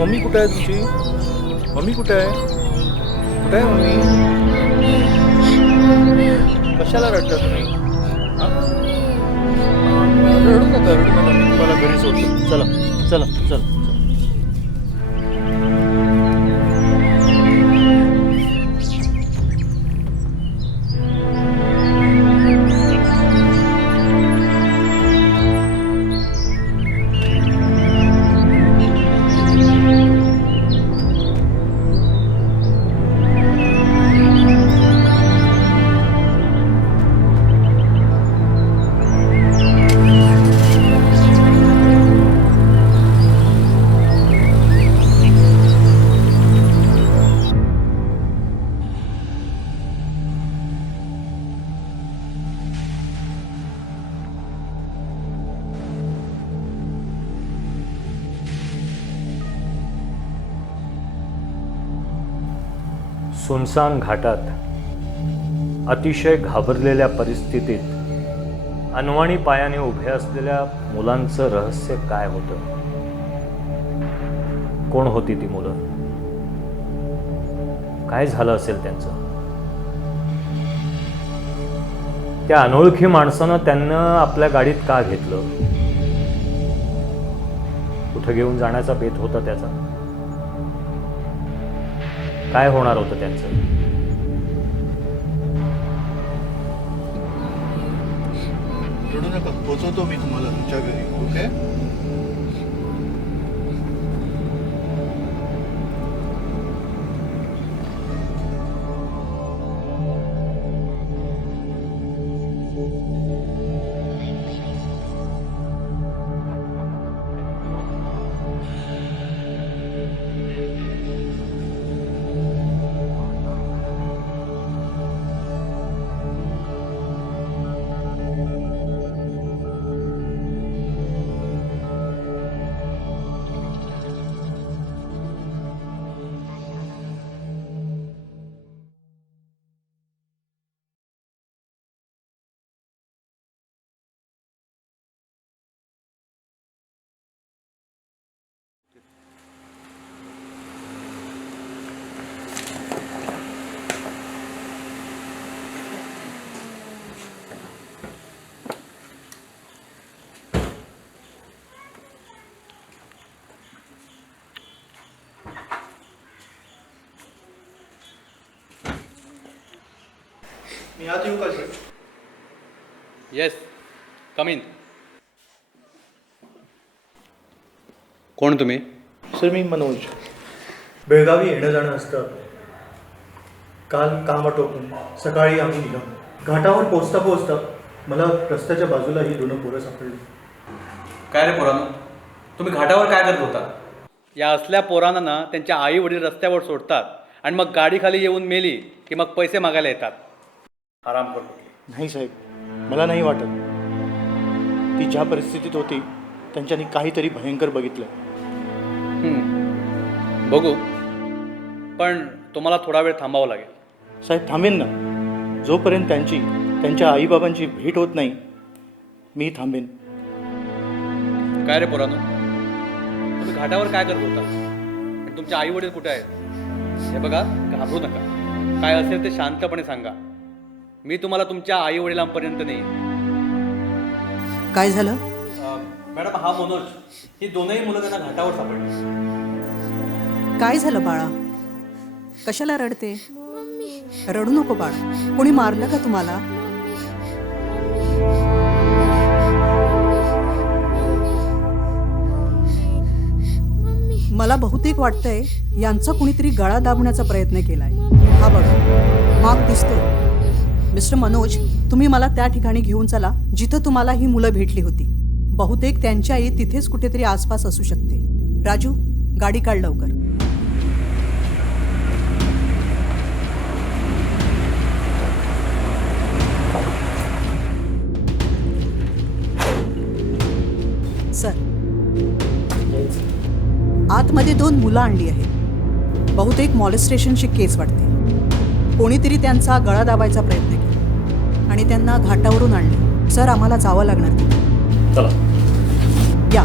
Mummy कुठे आहे तुमची? मम्मी कुठे आहे? कुठे आहे मम्मी? कशाला रडता तुम्ही? हा? रडू नका रडू नका, मी तुम्हाला घरी सोडतो. चला चला चला चला. सुनसान घाटात अतिशय घाबरलेल्या परिस्थितीत अनवाणी पायाने उभे असलेल्या मुलांचं रहस्य काय होतं? कोण होती ती मुलं? काय झालं असेल त्यांचं? त्या अनोळखी माणसानं त्यांना आपल्या गाडीत का घेतलं? कुठं घेऊन जाण्याचा बेत होता त्याचा? काय होणार होतं त्यांचं? रडू नका, पोचवतो मी तुम्हाला तुमच्या घरी. ओके? मी आत येऊ का सर? Yes, come in. कोण तुम्ही? सर मी मनोज. बेळगावी येणं जाणं असतं. काल काम आटोपून सकाळी आम्ही निघालो. घाटावर पोचता पोचता मला रस्त्याच्या बाजूला ही 2 पोरं सापडली. काय रे पोरांनो, तुम्ही घाटावर काय करत होता? या असल्या पोरांना ना त्यांच्या आई वडील रस्त्यावर सोडतात आणि मग गाडी खाली येऊन मेली की मग पैसे मागायला येतात. आराम करतो. नाही साहेब, मला नाही वाटत. ती ज्या परिस्थितीत होती त्यांच्यानी काहीतरी भयंकर बघितलं. बघू, पण तुम्हाला थोडा वेळ थांबावं लागेल. साहेब थांबेन ना. जोपर्यंत त्यांच्या आईबाबांची भेट होत नाही मी थांबेन. काय रे पोरांनो, तुम्ही घाटावर काय करत होता आणि तुमचे आई वडील कुठे आहेत? हे बघा, घाबरू नका. काय असेल ते शांतपणे सांगा. मी तुम्हाला तुमच्या आई वडिलांपर्यंत नेईन. काय झालं? मॅडम, हा मनोज. ही दोनही मुलं त्यांना घाटावर सापडली. काय झालं बाळा? कशाला रडते? रडू नको बाळा. कोणी मारलं का तुम्हाला? मला बहुतेक वाटतंय यांचा कुणीतरी गळा दाबण्याचा प्रयत्न केलाय. हा बघा, माग दिसतोय. मिस्टर मनोज, तुम्ही मला त्या ठिकाणी घेऊन चला जिथं तुम्हाला ही मुलं भेटली होती. बहुतेक त्यांची आई तिथेच कुठेतरी आसपास असू शकते. राजू, गाडी काढ लवकर. सर, आतमध्ये 2 मुलं आणली आहेत. बहुतेक मॉलेस्टेशनची केस वाटते. कोणीतरी त्यांचा गळा दाबायचा प्रयत्न केला आणि त्यांना घाटावरून आणले. सर, आम्हाला जावं लागणार. चला. या.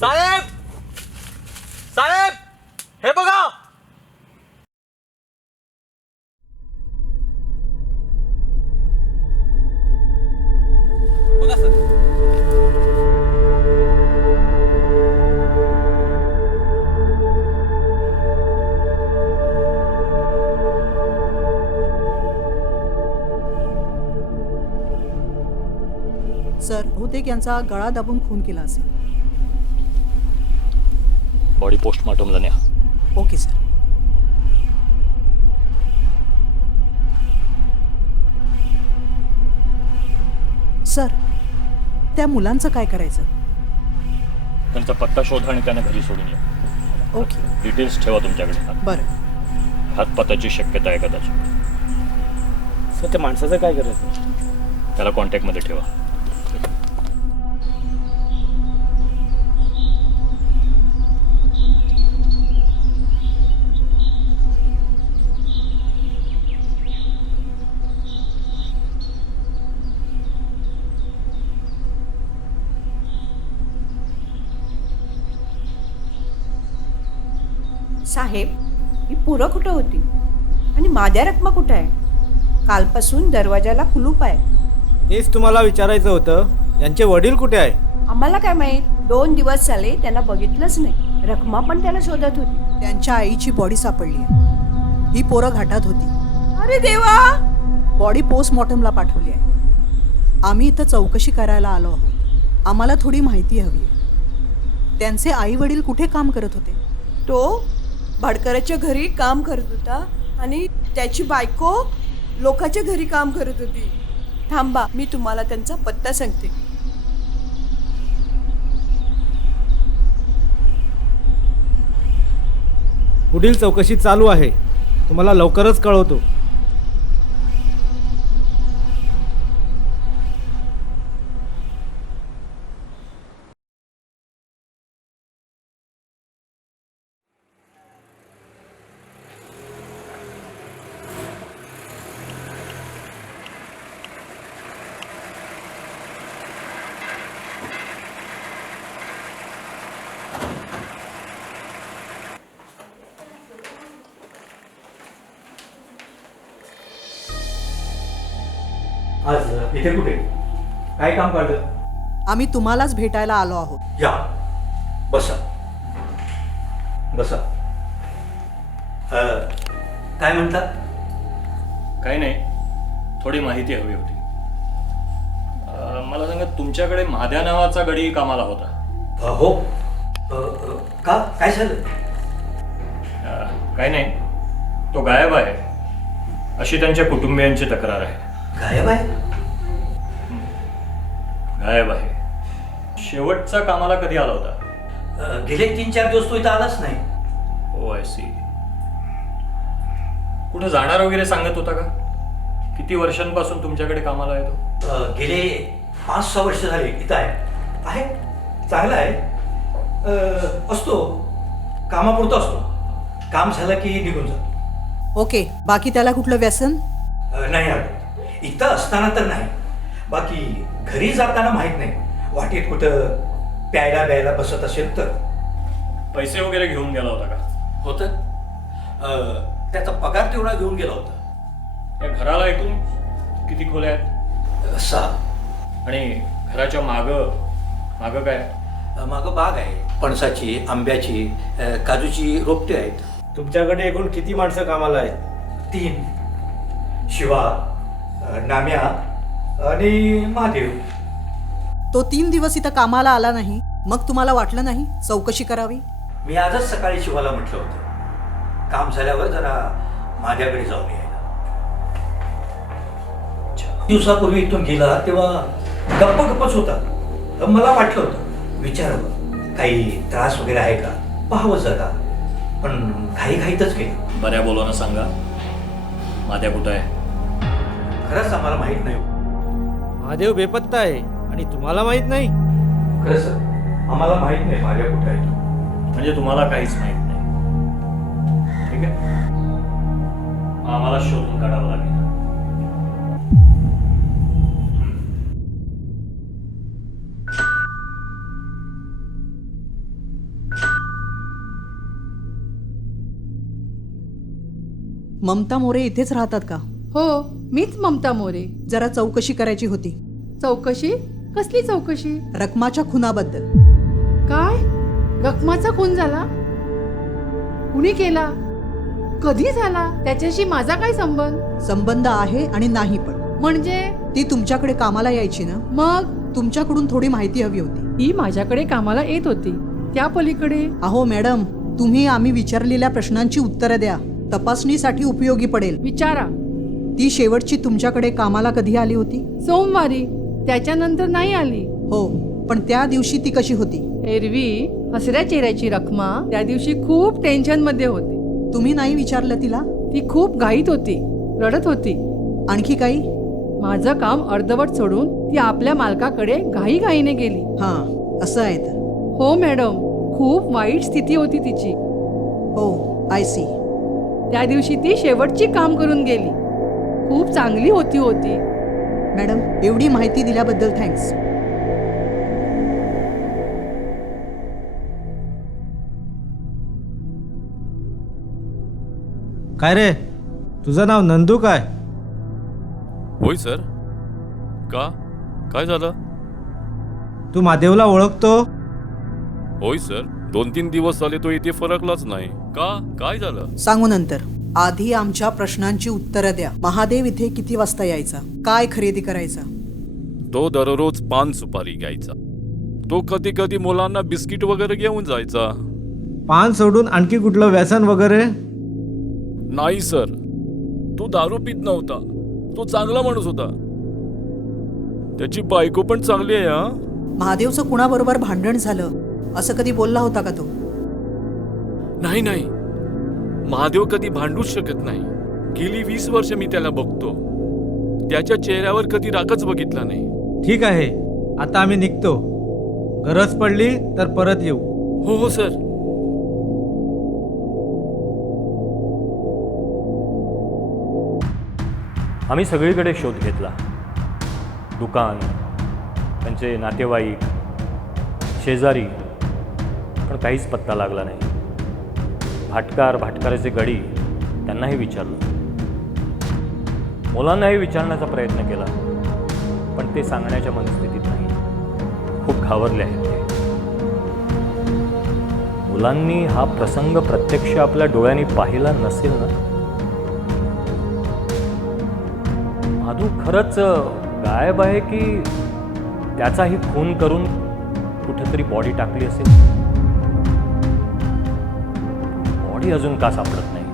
साहेब साहेब हे बघा. बघा सर. सर बहुतेक यांचा गळा दाबून खून केला असेल. बॉडी पोस्टमॉर्टमला न्या. Okay sir. सर त्या मुलांचं काय करायचं? त्यांचा पत्ता शोधा आणि त्यांना घरी सोडून या. ओके डिटेल्स ठेवा तुमच्याकडे. बरं. घातपाताची शक्यता आहे कदाचित. सर त्या माणसाचं काय करायचं? त्याला कॉन्टॅक्टमध्ये ठेवा. साहेब ही पोरं कुठं होती आणि माद्या रखमा कुठं आहे? कालपासून दरवाजाला कुलूप आहे. हेच तुम्हाला विचारायचं होतं, यांचे वडील कुठे आहे? आम्हाला काय माहीत, 2 दिवस झाले त्यांना बघितलंच नाही. रखमा पण त्याला शोधत होती. त्यांच्या आईची बॉडी सापडली आहे. ही पोरं घाटात होती. अरे देवा. बॉडी पोस्टमॉर्टमला पाठवली आहे. आम्ही इथं चौकशी करायला आलो आहोत. आम्हाला थोडी माहिती हवी आहे. त्यांचे आई वडील कुठे काम करत होते? तो भाडकराच्या घरी काम करत होता आणि त्याची बायको लोकांच्या घरी काम करत होती. थांबा, मी तुम्हाला त्यांचा पत्ता सांगते. पुढील चौकशी चालू आहे, तुम्हाला लवकरच कळवतो. आज इथे कुठे काय काम काढलं? आम्ही तुम्हालाच भेटायला आलो आहोत. या बसा बसा. काय म्हणतात? काही नाही, थोडी माहिती हवी होती. मला सांगा, तुमच्याकडे महाद्या नावाचा गडी कामाला होता? हो. का काय झालं? काही नाही, तो गायब आहे अशी त्यांच्या कुटुंबियांची तक्रार आहे. गायब आहे? गायब आहे. शेवटचा कामाला कधी आला होता? गेले 3-4 दिवस तो इथं आलाच नाही. ओ आय सी. कुठं जाणार वगैरे सांगत होता का? किती वर्षांपासून तुमच्याकडे कामाला आहे तो? गेले 5-6 वर्ष झाली इथं आहे. चांगला आहे. असतो, कामापुरतं असतो. काम झालं की निघून जातो. ओके. बाकी त्याला कुठलं व्यसन? नाही आलं. इथं असताना तर नाही. बाकी घरी जाताना माहित नाही. वाटेत कुठं प्यायला बसत असेल तर. पैसे वगैरे घेऊन गेला होता का? होतं. त्याचा पगार तेवढा घेऊन गेला होता. या घराला एकूण किती खोल्या आहेत? 6. आणि घराच्या मागं काय? मागं बाग आहे. पणसाची, आंब्याची, काजूची रोपटे आहेत. तुमच्याकडे एकूण किती माणसं कामाला आहेत? 3. शिवा, नाम्या आणि महादेव. तो 3 दिवस इथं कामाला आला नाही, मग तुम्हाला वाटलं नाही चौकशी करावी? मी आजच सकाळी शिवाला म्हटलं होतं काम झाल्यावर जरा माझ्याकडे जाऊन यायला. दिवसापूर्वी इथून गेला तेव्हा गप्पच होता. मला वाटलं होतं विचारावं, काही त्रास वगैरे आहे का, पाहावं जरा. पण घाईतच गेलं. बऱ्या बोलावं सांगा, माद्या कुठं आहे? खरंच आम्हाला माहित नाही. महादेव बेपत्ता आहे आणि तुम्हाला माहित नाही? खरंच आम्हाला माहित नाही माझ्या कुठं आहे. म्हणजे तुम्हाला काहीच माहित नाही. ठीक आहे, आम्हाला शोधून काढावं लागेल. ममता मोरे इथेच राहतात का? हो, मीच ममता मोरे. जरा चौकशी करायची होती चौकशी? कसली चौकशी? रकमाच्या खुनाबद्दल. काय? रकमाचा खून झाला? कुणी केला? कधी झाला? त्याच्याशी माझा काय संबंध? संबंध आहे आणि नाही पण. म्हणजे ती तुमच्याकडे कामाला यायची ना, मग तुमच्याकडून थोडी माहिती हवी होती. ती माझ्याकडे कामाला येत होती. त्या पलीकडे अहो मॅडम, तुम्ही आम्ही विचारलेल्या प्रश्नांची उत्तरं द्या. तपासणीसाठी उपयोगी पडेल. विचारा. ती शेवटची तुमच्याकडे कामाला कधी आली होती? सोमवारी. त्याच्यानंतर नाही आली. हो, पण त्या दिवशी ती कशी होती? एरवी हसऱ्या चेहऱ्याची रखमा त्या दिवशी खूप टेन्शन मध्ये होती. तुम्ही नाही विचारलं तिला? ती खूप घाईत होती, रडत होती. आणखी काही? माझं काम अर्धवट सोडून ती आपल्या मालकाकडे घाईघाईने गेली. हा, असं आहे तर. हो मॅडम, खूप वाईट स्थिती होती तिची. हो, आय सी. त्या दिवशी ती शेवटची काम करून गेली. खूप चांगली होती. मॅडम, एवढी माहिती दिल्याबद्दल थँक्स. काय रे, तुझं नाव नंदू काय? होय सर. का काय झालं? तू महादेवला ओळखतो? होय सर, 2-3 दिवस झाले तो इथे फरकलाच नाही. का काय झालं? सांगू नंतर. आधी आमच्या प्रश्नांची उत्तरं द्या. महादेव इथे किती वाजता यायचा? काय खरेदी करायचा? तो दररोज पान सुपारी घ्यायचा. तो कधी कधी मुलांना बिस्किट वगैरे घेऊन जायचा. पान सोडून आणखी कुठलं व्यसन वगैरे? नाही सर, तो दारू पित नव्हता. तो चांगला माणूस होता. त्याची बायको पण चांगली आहे. हा, महादेवचं कुणाबरोबर भांडण झालं असं कधी बोलला होता का तो? नाही नाही, महादेव कधी भांडूच शकत नाही. गेली 20 वर्ष मी त्याला बघतो. त्याच्या चेहऱ्यावर कधी रागच बघितला नाही. ठीक आहे, आता आम्ही निघतो. गरज पडली तर परत येऊ. हो हो सर. आम्ही सगळीकडे शोध घेतला. दुकान, त्यांचे नातेवाईक, शेजारी, पण काहीच पत्ता लागला नाही. भाटकाराचे गडी त्यांनाही विचारलं. मुलांनाही विचारण्याचा प्रयत्न केला, पण ते सांगण्याच्या मनस्थितीत नाही. खूप घाबरले आहेत ते. मुलांनी हा प्रसंग प्रत्यक्ष आपल्या डोळ्यांनी पाहिला नसेल ना. माधू खरंच गायब आहे की त्याचाही खून करून कुठेतरी बॉडी टाकली असेल? बॉडी अजून का सापडत नाही?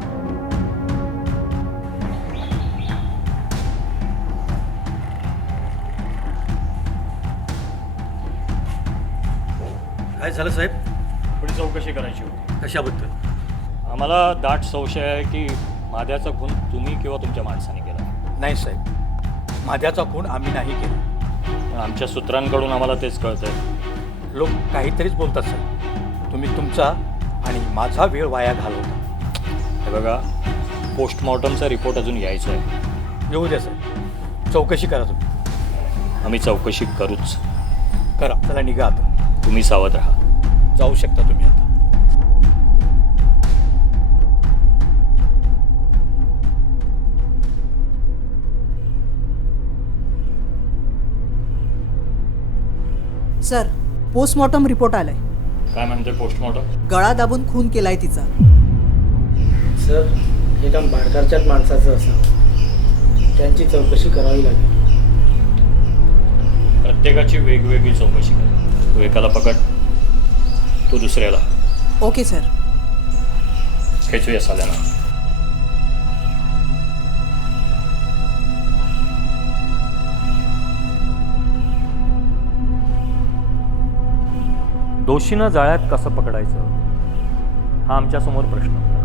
काय झालं साहेब? थोडी चौकशी करायची होती. कशाबद्दल? आम्हाला दाट संशय आहे की माद्याचा खून तुम्ही किंवा तुमच्या माणसाने केला. नाही साहेब, माझ्याचा खून आम्ही नाही केला. पण आमच्या सूत्रांकडून आम्हाला तेच कळतंय. लोक काहीतरीच बोलतात साहेब. तुम्ही तुमचा आणि माझा वेळ वाया घालवता. हे बघा, पोस्टमॉर्टमचा रिपोर्ट अजून यायचा आहे. येऊ द्या साहेब, चौकशी करा तुम्ही. आम्ही चौकशी करूच. करा. चला निघा आता. तुम्ही सावध राहा. जाऊ शकता तुम्ही आता. सर, पोस्टमॉर्टम रिपोर्ट आलाय. काय म्हणते पोस्टमॉर्टम? गळा दाबून खून केलाय तिचा. सर, हे काम भाडकारच्याच माणसाचं असावं. त्यांची चौकशी करावी लागेल. प्रत्येकाची वेगवेगळी चौकशी कर. तू एकाला पकड, तू दुसऱ्याला. Okay sir. खेचूया साल्याला. दोषीनं जाळ्यात कसं पकडायचं हा आमच्यासमोर प्रश्न होता.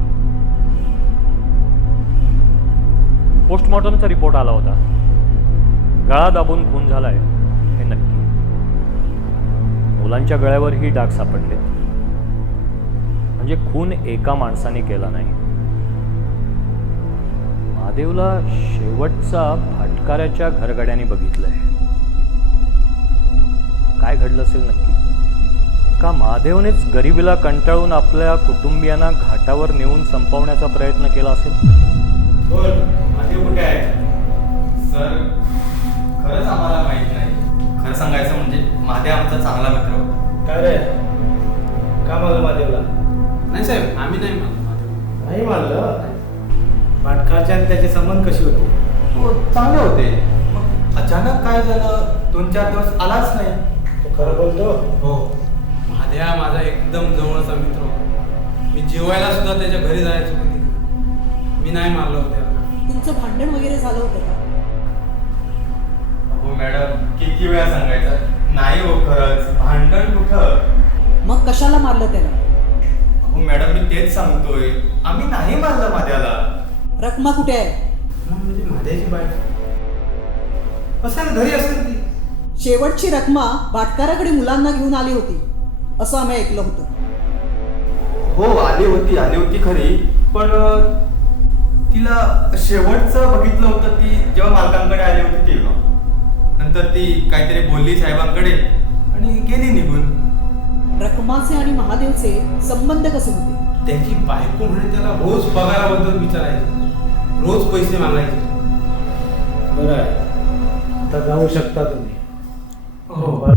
पोस्टमॉर्टमचा रिपोर्ट आला होता. गळा दाबून खून झालाय हे नक्की. मुलांच्या गळ्यावरही डाग सापडले. म्हणजे खून एका माणसाने केला नाही. महादेवला शेवटचा भाटकाऱ्याच्या घरगड्याने बघितलंय. काय घडलं असेल नक्की? का महादेवनेच गरिबीला कंटाळून आपल्या कुटुंबियांना घाटावर नेऊन संपवण्याचा प्रयत्न केला असेल? बोल महादेव कुठे आहे? सर खरंच आम्हाला माहीत नाही. खरं सांगायचं म्हणजे महादेव आमचा चांगला मित्र होता. काय रे का मारलं महादेवला? नाही साहेब, आम्ही नाही मानलो महादेव. नाही मारलं. भाटकारचे आणि त्याचे संबंध कसे होते? हो चांगले होते. मग अचानक काय झालं, 2-4 दिवस आलाच नाही. तो खरं बोलतो? हो. महादेव माझा एकदम जवळचा मित्र होता. मी जेवायला सुद्धा त्याच्या घरी जायचो कधी. मी नाही मारलं होतं त्याला. तुमचं भांडण वगैरे झालं होतं का? हो मॅडम, किती वेळा सांगायचं, नाही हो खरंच भांडण कुठं. मग कशाला मारलं त्याला? हो मॅडम, मी तेच सांगतोय, आम्ही नाही मारलं महाद्याला. रखमा कुठे आहे? म्हणजे महादेवची बायको असेल घरी असेल ती. शेवटची रखमा भाटकाराकडे मुलांना घेऊन आली होती असं आम्ही ऐकलं होतं. हो आली होती खरी, पण तिला शेवटचं बघितलं होतं ती जेव्हा मालकांकडे आली होती तेव्हा. नंतर ती काहीतरी बोलली साहेबांकडे आणि गेली निघून. रखमाचे आणि महादेवचे संबंध कसे होते? त्याची बायको म्हणे त्याला रोज पगाराबद्दल विचारायची, रोज पैसे मागायचे. बरं आहे, आता जाऊ शकता तुम्ही. हो.